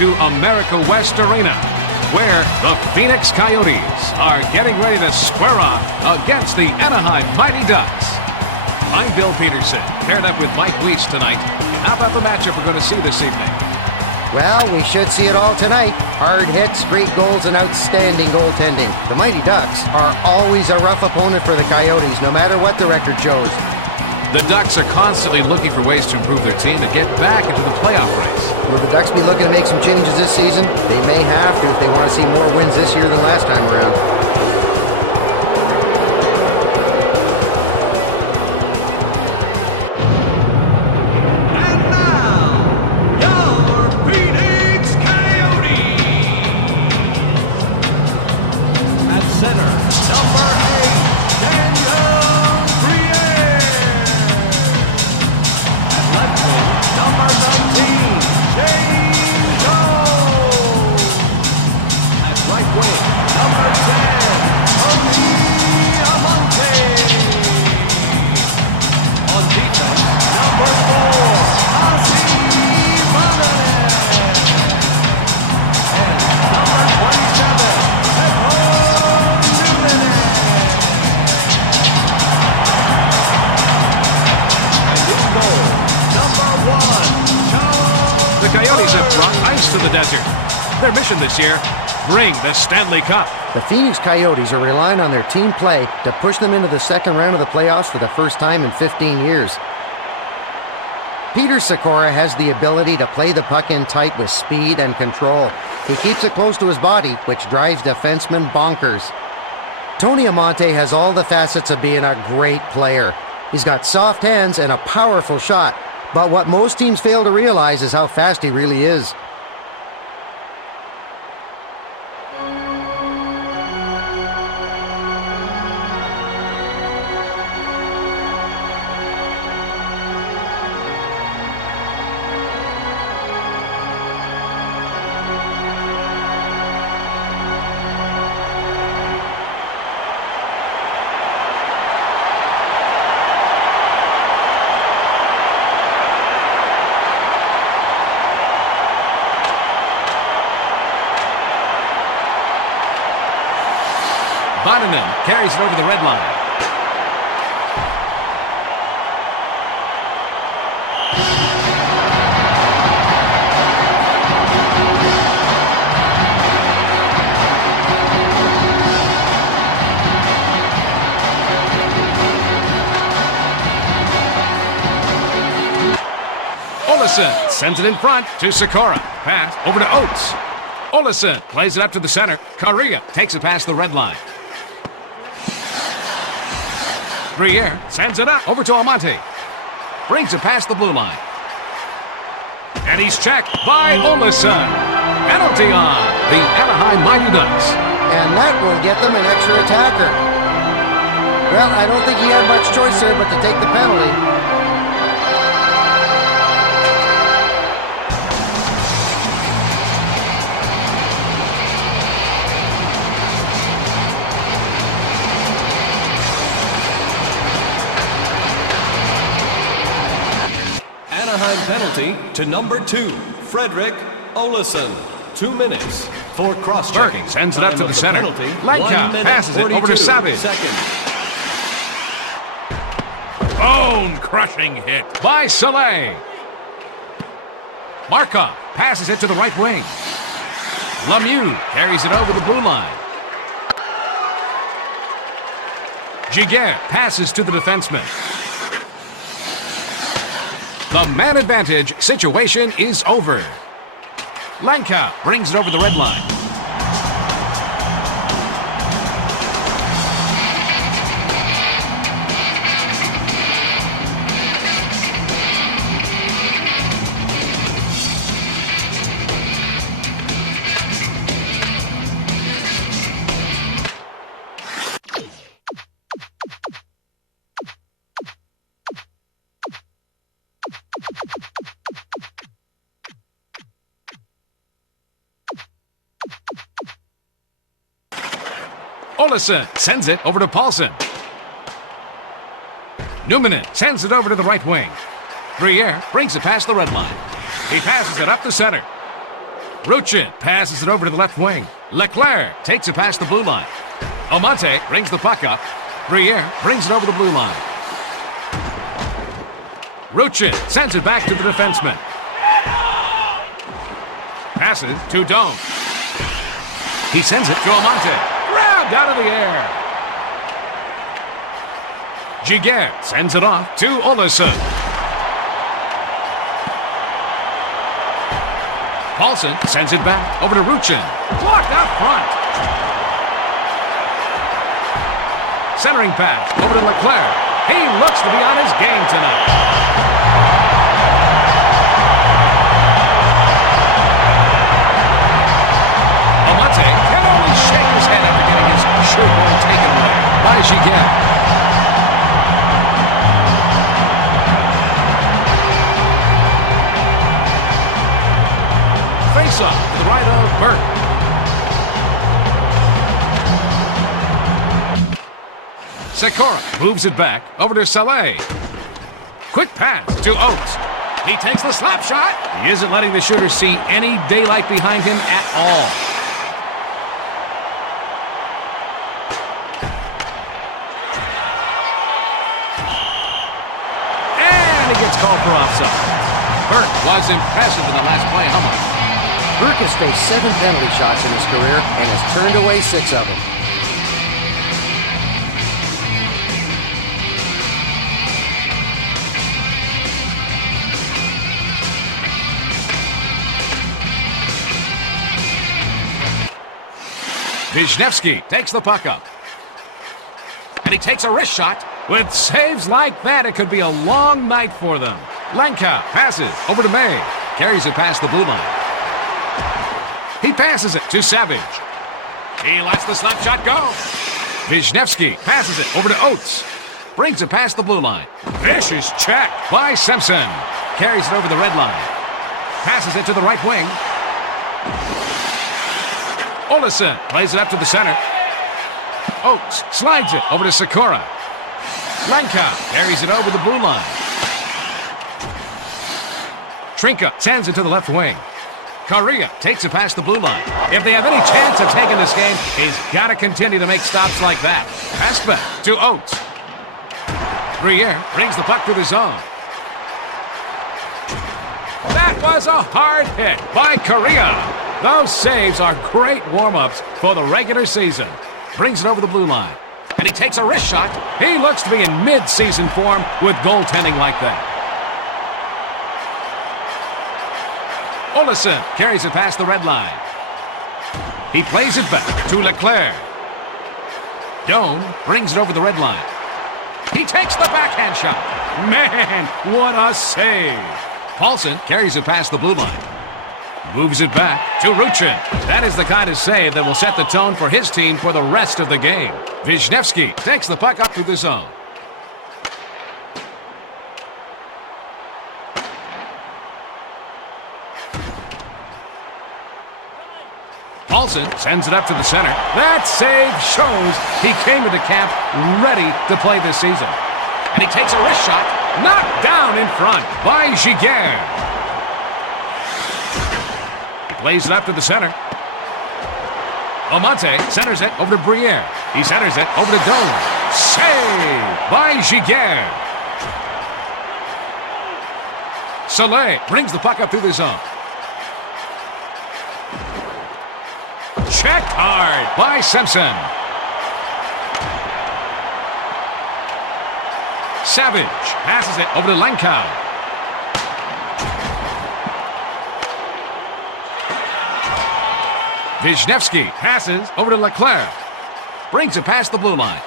to America West Arena, where the Phoenix Coyotes are getting ready to square off against the Anaheim Mighty Ducks. I'm Bill Peterson, paired up with Mike Weiss tonight. How about the matchup we're going to see this evening? Well, we should see it all tonight. Hard hits, great goals, and outstanding goaltending. The Mighty Ducks are always a rough opponent for the Coyotes, no matter what the record shows. The Ducks are constantly looking for ways to improve their team to get back into the playoff race. Will the Ducks be looking to make some changes this season? They may have to if they want to see more wins this year than last time around. To the desert. Their mission this year, bring the Stanley Cup. The Phoenix Coyotes are relying on their team play to push them into the second round of the playoffs for the first time in 15 years. Peter Sikora has the ability to play the puck in tight with speed and control. He keeps it close to his body, which drives defensemen bonkers. Tony Amonte has all the facets of being a great player. He's got soft hands and a powerful shot, but what most teams fail to realize is how fast he really is. Bonanen carries it over the red line. Olesen sends it in front to Sikora. Pass over to Oates. Olesen plays it up to the center. Correa takes it past the red line. Briere sends it up over to Almonte. Brings it past the blue line. And he's checked by Olesen. Penalty on the Anaheim Mighty Ducks. And that will get them an extra attacker. Well, I don't think he had much choice there but to take the penalty. Penalty to number 2, Frederick Olesen. 2 minutes for cross-checking. Sends it up to the center. Lanka passes it over to Savage. Bone-crushing hit by Soleil. Markov passes it to the right wing. Lemieux carries it over the blue line. Giguère passes to the defenseman. The man advantage situation is over. Lanka brings it over the red line. Olesen sends it over to Paulson. Numminen sends it over to the right wing. Briere brings it past the red line. He passes it up the center. Ruchin passes it over to the left wing. Leclerc takes it past the blue line. Almonte brings the puck up. Briere brings it over the blue line. Ruchin sends it back to the defenseman. Passes to Doan. He sends it to Almonte. Grabbed out of the air. Giguère sends it off to Olesen. Paulson sends it back over to Ruchin. Blocked out front. Centering pass over to Leclerc. He looks to be on his game tonight. Almonte can only shake his head after getting his shoe ball taken away by Giguère. Face-off to the right of Burke. Sikora moves it back over to Saleh. Quick pass to Oates. He takes the slap shot. He isn't letting the shooter see any daylight behind him at all. And he gets called for offside. Burke was impressive in the last play. How much? Burke has faced 7 penalty shots in his career and has turned away 6 of them. Wisniewski takes the puck up. And he takes a wrist shot. With saves like that, it could be a long night for them. Lanka passes over to May. Carries it past the blue line. He passes it to Savage. He lets the slap shot go. Wisniewski passes it over to Oates. Brings it past the blue line. Vicious check by Simpson. Carries it over the red line. Passes it to the right wing. Olesen plays it up to the center. Oates slides it over to Sikora. Lanka carries it over the blue line. Trinka sends it to the left wing. Correa takes it past the blue line. If they have any chance of taking this game, he's got to continue to make stops like that. Pass back to Oates. Briere brings the puck to the zone. That was a hard hit by Correa. Those saves are great warm-ups for the regular season. Brings it over the blue line. And he takes a wrist shot. He looks to be in mid-season form with goaltending like that. Olesen carries it past the red line. He plays it back to Leclerc. Doan brings it over the red line. He takes the backhand shot. Man, what a save. Paulson carries it past the blue line. Moves it back to Ruchin. That is the kind of save that will set the tone for his team for the rest of the game. Wisniewski takes the puck up to the zone. Paulson sends it up to the center. That save shows he came into camp ready to play this season. And he takes a wrist shot, knocked down in front by Giguère. He plays it up to the center. Almonte centers it over to Briere. He centers it over to Doan. Save by Giguère. Saleh brings the puck up through the zone. Checked hard by Simpson. Savage passes it over to Lanka. Wisniewski passes over to Leclerc. Brings it past the blue line.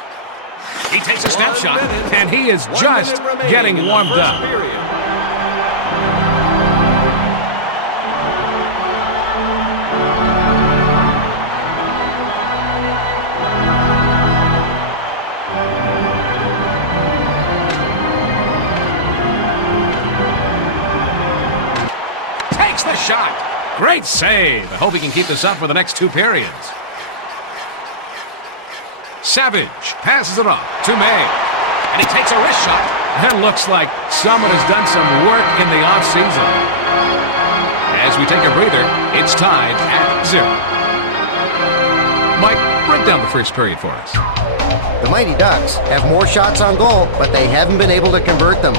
He takes a step shot, and he is just getting warmed up. Takes the shot. Great save. I hope he can keep this up for the next 2 periods. Savage passes it off to May. And he takes a wrist shot. It looks like someone has done some work in the offseason. As as we take a breather, it's tied at 0. Mike, break down the first period for us. The Mighty Ducks have more shots on goal, but they haven't been able to convert them.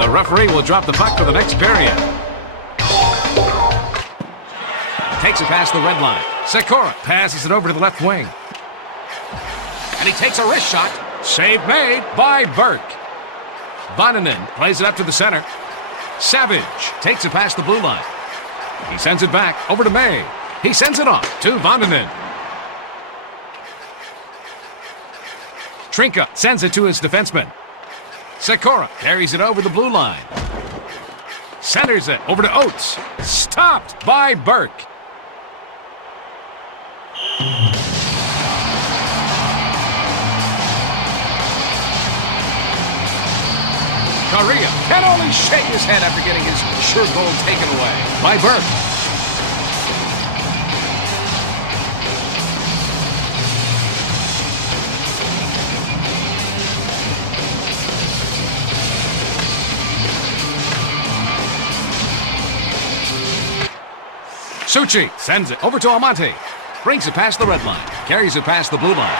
The referee will drop the puck for the next period. Takes it past the red line. Sikora passes it over to the left wing. And he takes a wrist shot. Save made by Burke. Bonanen plays it up to the center. Savage takes it past the blue line. He sends it back over to May. He sends it off to Bonanen. Trinka sends it to his defenseman. Sikora carries it over the blue line. Centers it over to Oates. Stopped by Burke. Correa can only shake his head after getting his sure goal taken away by Burke. Suchi sends it over to Almonte. Brings it past the red line. Carries it past the blue line.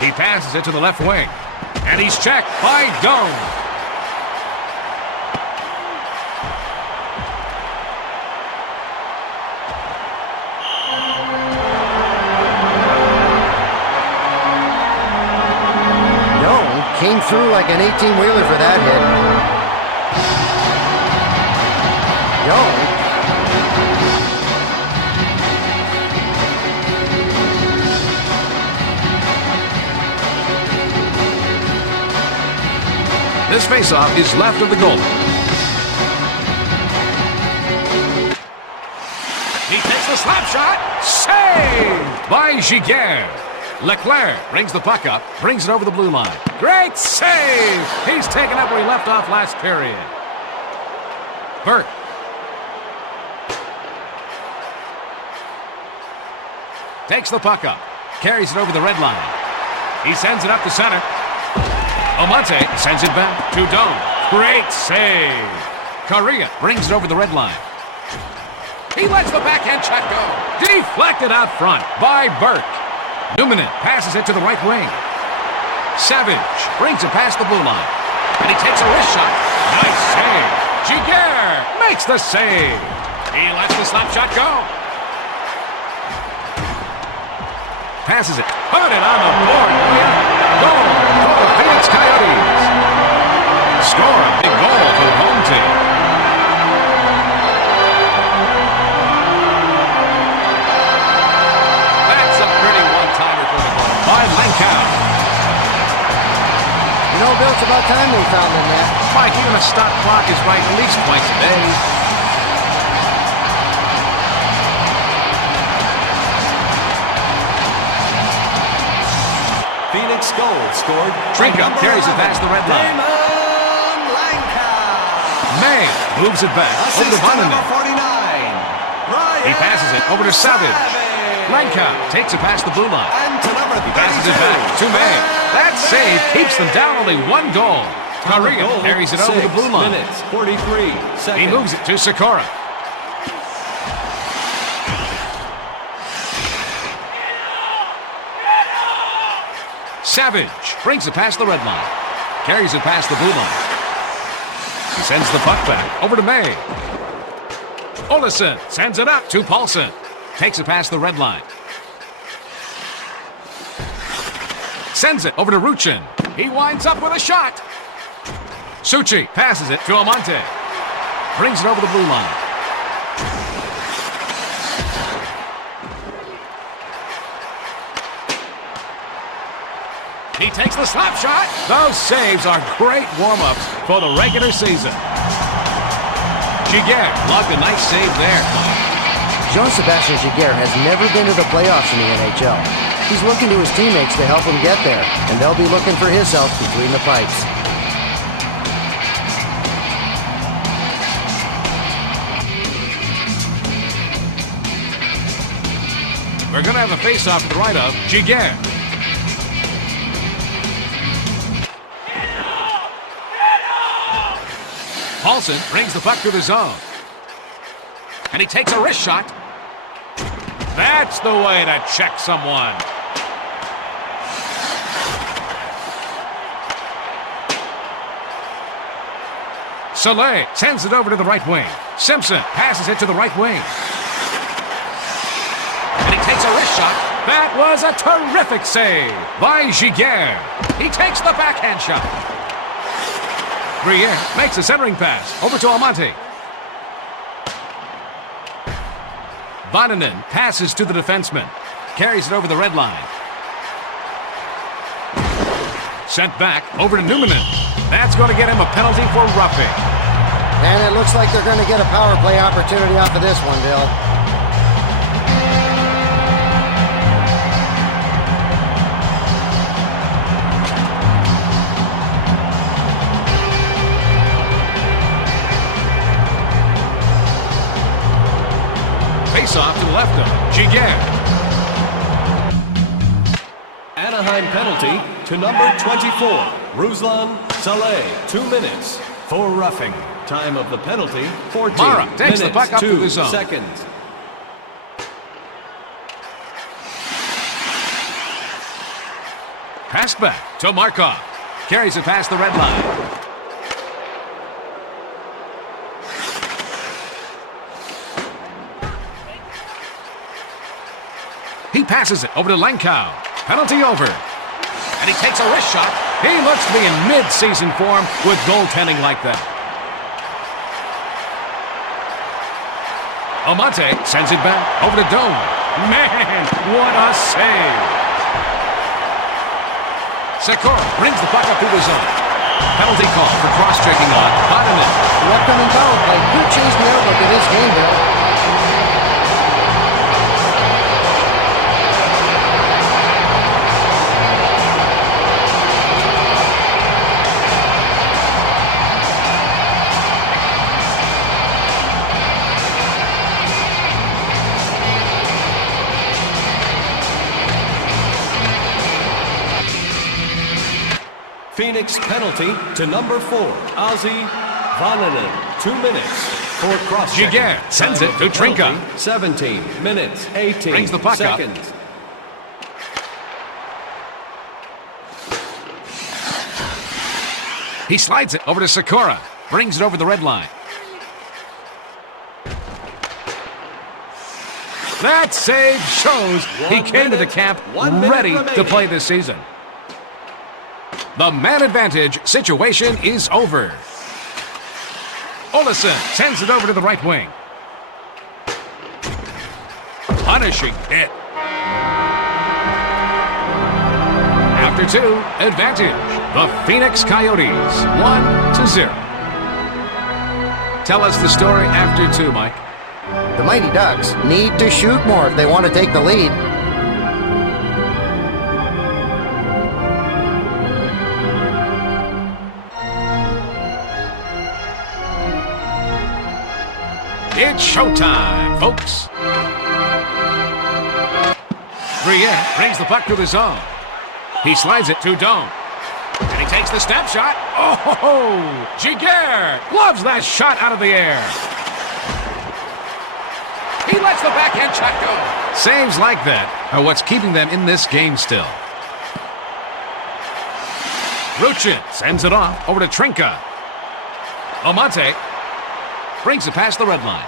He passes it to the left wing. And he's checked by Doan. Doan came through like an 18-wheeler for that hit. Doan. This faceoff is left of the goal. He takes the slap shot. Saved by Giguère. Leclerc brings the puck up, brings it over the blue line. Great save! He's taken up where he left off last period. Burke. Takes the puck up, carries it over the red line. He sends it up the center. Almonte sends it back to Doan. Great save. Correa brings it over the red line. He lets the backhand shot go. Deflected out front by Burke. Numanen passes it to the right wing. Savage brings it past the blue line. And he takes a wrist shot. Nice save. Giguère makes the save. He lets the slap shot go. Passes it. Put it on the board. Goal for the Phoenix Coyotes. Score a big goal for the home team. That's a pretty one-timer for the goal by Lankow. You know, Bill, it's about time they found the net. Mike, even a stop clock is right at least twice a day. Phoenix goal scored. Trinka carries it past the red line. May moves it back over to Bonanen. He passes it over to Savage. Lankow takes it past the blue line. He passes it back to May. That save keeps them down only one goal. Correa carries it over the blue line. 43 seconds. He moves it to Sikora. Savage brings it past the red line. Carries it past the blue line. He sends the puck back over to May. Olesen sends it up to Paulson. Takes it past the red line. Sends it over to Ruchin. He winds up with a shot. Suchi passes it to Almonte. Brings it over the blue line. He takes the slap shot. Those saves are great warm-ups for the regular season. Giguère logged a nice save there. Jean-Sébastien Giguère has never been to the playoffs in the NHL. He's looking to his teammates to help him get there, and they'll be looking for his help between the pipes. We're going to have a face-off to the right of Giguère. Paulson brings the puck to the zone. And he takes a wrist shot. That's the way to check someone. Soleil sends it over to the right wing. Simpson passes it to the right wing. And he takes a wrist shot. That was a terrific save by Giguère. He takes the backhand shot. Briere makes a centering pass over to Almonte. Vannanen passes to the defenseman. Carries it over the red line. Sent back over to Numminen. That's going to get him a penalty for roughing. And it looks like they're going to get a power play opportunity off of this one, Bill. Face-off to the left of Giguère. Anaheim penalty to number 24, Ruslan Saleh. 2 minutes for roughing. Time of the penalty, 14 Mara takes minutes, the puck up to 2 the zone. seconds. Pass back to Markov. Carries it past the red line. He passes it over to Langkow. Penalty over. And he takes a wrist shot. He looks to be in mid-season form with goaltending like that. Almonte sends it back over to Dome. Man, what a save. Sikora brings the puck up through the zone. Penalty call for cross-checking on Vannanen. The upcoming power play could change the outlook of this game, Bill. Phoenix penalty to number 4, Ozzy Vannanen. 2 minutes for cross-checking. Giguère sends it to Trinka. 17 minutes, 18 Brings the puck seconds. up. He slides it over to Sikora. Brings it over the red line. That save shows he came to the camp ready to play this season. The man advantage situation is over. Olesen sends it over to the right wing. Punishing hit. After 2, advantage. The Phoenix Coyotes, 1-0. Tell us the story after 2, Mike. The Mighty Ducks need to shoot more if they want to take the lead. It's showtime, folks. Briere brings the puck to the zone. He slides it to Dome. And he takes the step shot. Oh, Giguère gloves that shot out of the air. He lets the backhand shot go. Saves like that are what's keeping them in this game still. Ruchin sends it off over to Trinka. Almonte brings it past the red line.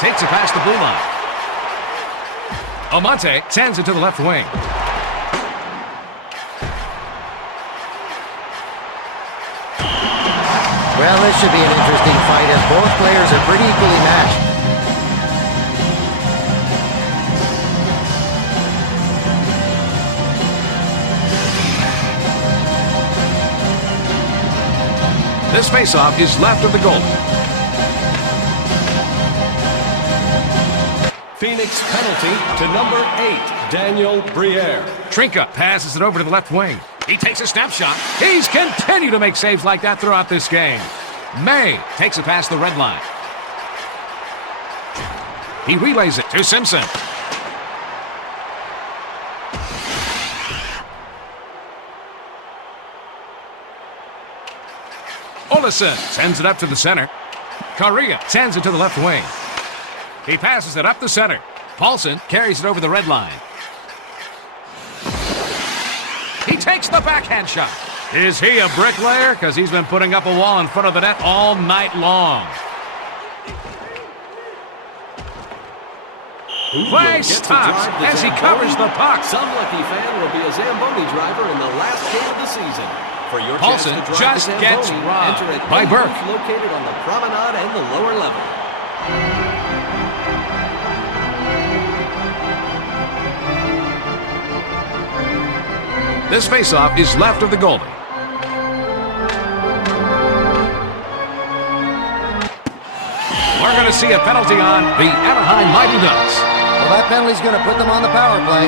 Takes it past the blue line. Almonte sends it to the left wing. Well, this should be an interesting fight as both players are pretty equally matched. This faceoff is left of the goal. Phoenix penalty to number 8, Daniel Briere. Trinka passes it over to the left wing. He takes a snapshot. He's continued to make saves like that throughout this game. May takes it past the red line. He relays it to Simpson. Olesen sends it up to the center. Correa sends it to the left wing. He passes it up the center. Paulson carries it over the red line. He takes the backhand shot. Is he a bricklayer? Because he's been putting up a wall in front of the net all night long. Play stops as he covers the puck. Some lucky fan will be a Zamboni driver in the last game of the season. For your Paulson chance to drive just the Zamboni, gets robbed enter at by any Burke. booth located on the promenade and the lower level. This faceoff is left of the goalie. We're going to see a penalty on the Anaheim Mighty Ducks. Well, that penalty's going to put them on the power play.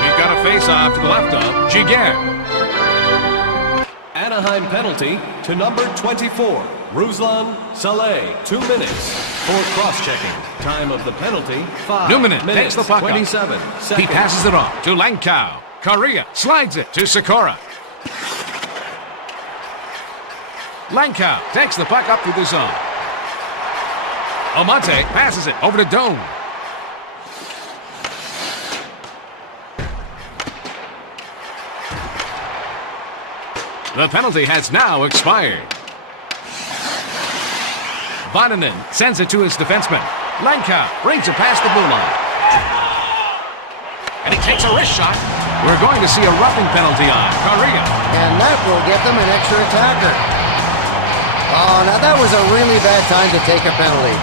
We've got a face-off to the left of Giguère. Anaheim penalty to number 24, Ruslan Saleh. 2 minutes for cross-checking. Time of the penalty, 5 Newman minutes, takes the puck 27 up. seconds. He passes it off to Langkow. Correa slides it to Sikora. Langkow takes the puck up through the zone. Almonte passes it over to Doan. The penalty has now expired. Vananen sends it to his defenseman. Langkow brings it past the blue line. And he takes a wrist shot. We're going to see a roughing penalty on Correa. And that will get them an extra attacker. Oh, now that was a really bad time to take a penalty.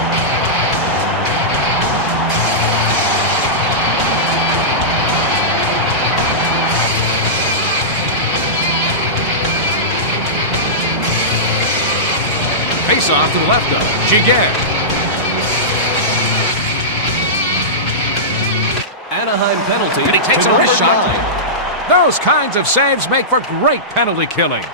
Face-off to the left of Giguère. Anaheim penalty. And he takes to a wrist number shot. 9. Those kinds of saves make for great penalty killing.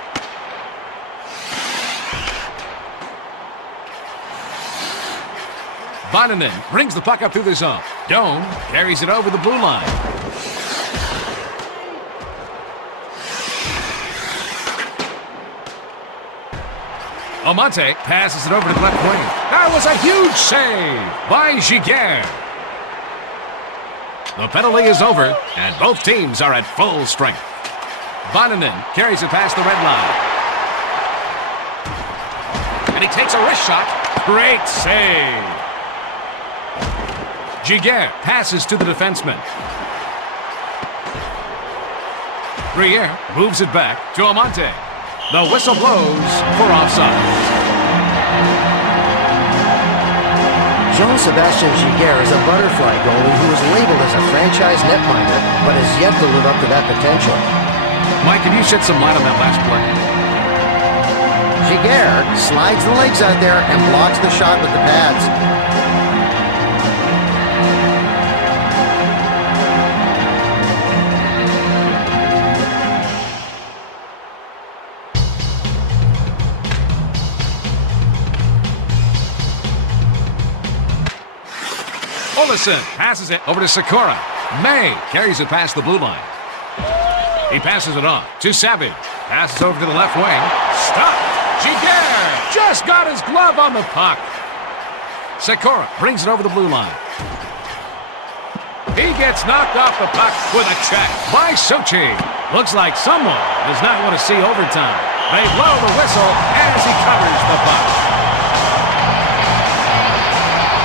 Vananen brings the puck up through the zone. Doan carries it over the blue line. Almonte passes it over to the left wing. That was a huge save by Giguère. The penalty is over, and both teams are at full strength. Vananen carries it past the red line. And he takes a wrist shot. Great save. Giguère passes to the defenseman. Briere moves it back to Almonte. The whistle blows for offside. Jean-Sébastien Giguère is a butterfly goalie who is labeled as a franchise netminder, but has yet to live up to that potential. Mike, can you shed some light on that last play? Giguère slides the legs out there and blocks the shot with the pads. Olesen passes it over to Sikora. May carries it past the blue line. He passes it on to Savage. Passes over to the left wing. Stop! Giguère just got his glove on the puck. Sikora brings it over the blue line. He gets knocked off the puck with a check by Sochi. Looks like someone does not want to see overtime. They blow the whistle as he covers the puck.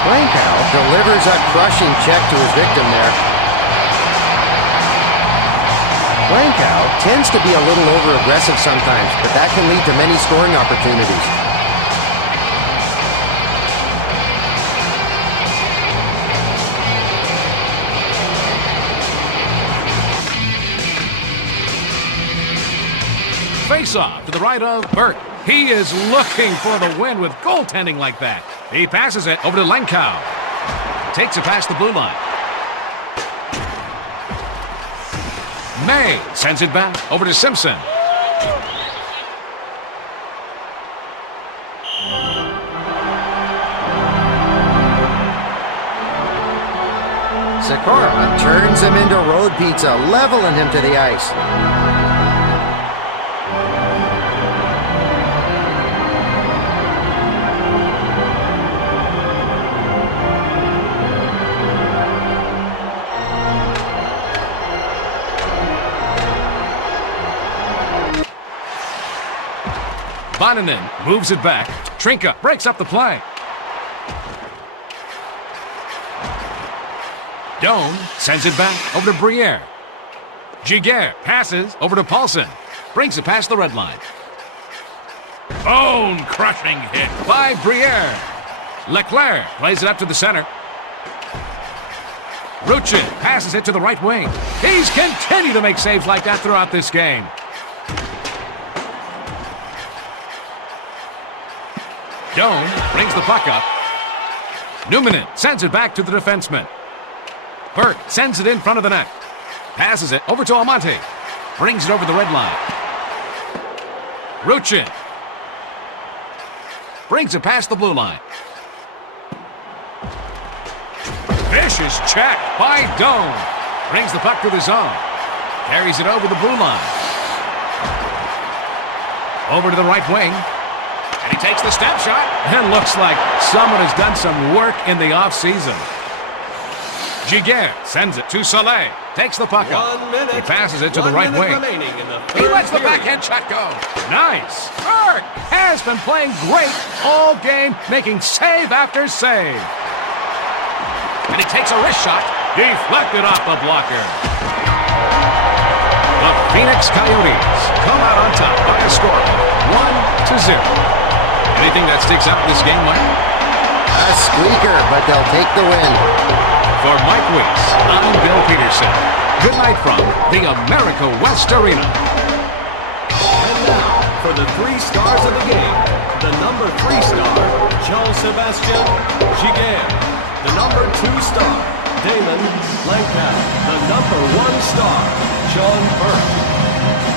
Langkow delivers a crushing check to his victim there. Langkow tends to be a little over-aggressive sometimes, but that can lead to many scoring opportunities. Face-off to the right of Burke. He is looking for the win with goaltending like that. He passes it over to Langkow. Takes it past the blue line. May sends it back over to Simpson. Sikora turns him into road pizza, leveling him to the ice. Bonanen moves it back. Trinka breaks up the play. Doan sends it back over to Briere. Giguère passes over to Paulson. Brings it past the red line. Bone-crushing hit by Briere. Leclerc plays it up to the center. Ruchin passes it to the right wing. He's continued to make saves like that throughout this game. Doan brings the puck up. Numminen sends it back to the defenseman. Burke sends it in front of the net. Passes it over to Almonte. Brings it over the red line. Ruchin brings it past the blue line. Vicious check by Doan. Brings the puck to the zone. Carries it over the blue line. Over to the right wing. And he takes the step shot. It looks like someone has done some work in the offseason. Giguère sends it to Soleil. Takes the puck up. He passes it to the right wing. He lets the backhand shot go. Nice. Burke has been playing great all game, making save after save. And he takes a wrist shot. Deflected off the blocker. The Phoenix Coyotes come out on top by a score of 1-0. Anything that sticks out in this game, Mike? A squeaker, but they'll take the win. For Mike Weeks, I'm Bill Peterson. Good night from the America West Arena. And now, for the 3 stars of the game, the number 3 star, Jean-Sébastien Giguère. The number 2 star, Damon Blanca. The number 1 star, John Burke.